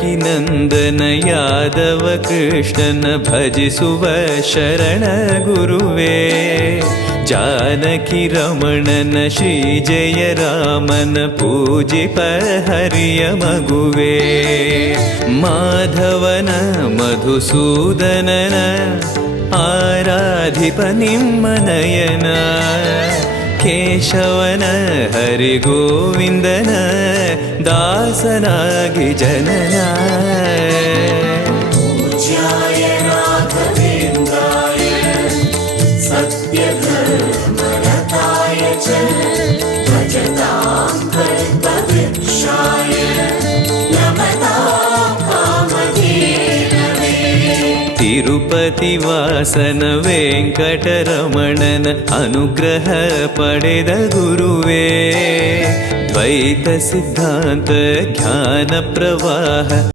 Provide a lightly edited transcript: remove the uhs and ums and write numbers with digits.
ನಂದನ ಯಾದವ ಕೃಷ್ಣನ ಭಜಿಸುವ ಶರಣ ಗುರುವೇ, ಜಾನಕಿ ರಮಣನ ಶ್ರೀ ಜಯ ರಾಮನ ಪೂಜಿಪ ಹರಿಯ ಮಗುವೇ, ಮಾಧವನ ಮಧುಸೂದನನ ಆರಾಧಿಪ ನಿಮ್ಮ ನಯನ, ಕೇಶವನ ಹರಿಗೋವಿಂದನ ದಾಸನಾಗಿ ಜನನ. ಪೂಜ್ಯಾಯ ರಾಘವೇಂದ್ರಾಯ ಸತ್ಯಧರ್ಮರತಾಯ ಚ ಭಜತಾಂ ಕಲ್ಪವೃಕ್ಷಾಯ ನಮತಾಂ ಕಾಮಧೇನವೇ. ತಿರುಪತಿ ವಾಸನ ವೆಂಕಟರಮಣನ ಅನುಗ್ರಹ ಪಡೆದ ಗುರುವೇ, ದ್ವೈತ ಸಿದ್ಧಾಂತ ಜ್ಞಾನ ಪ್ರವಾಹ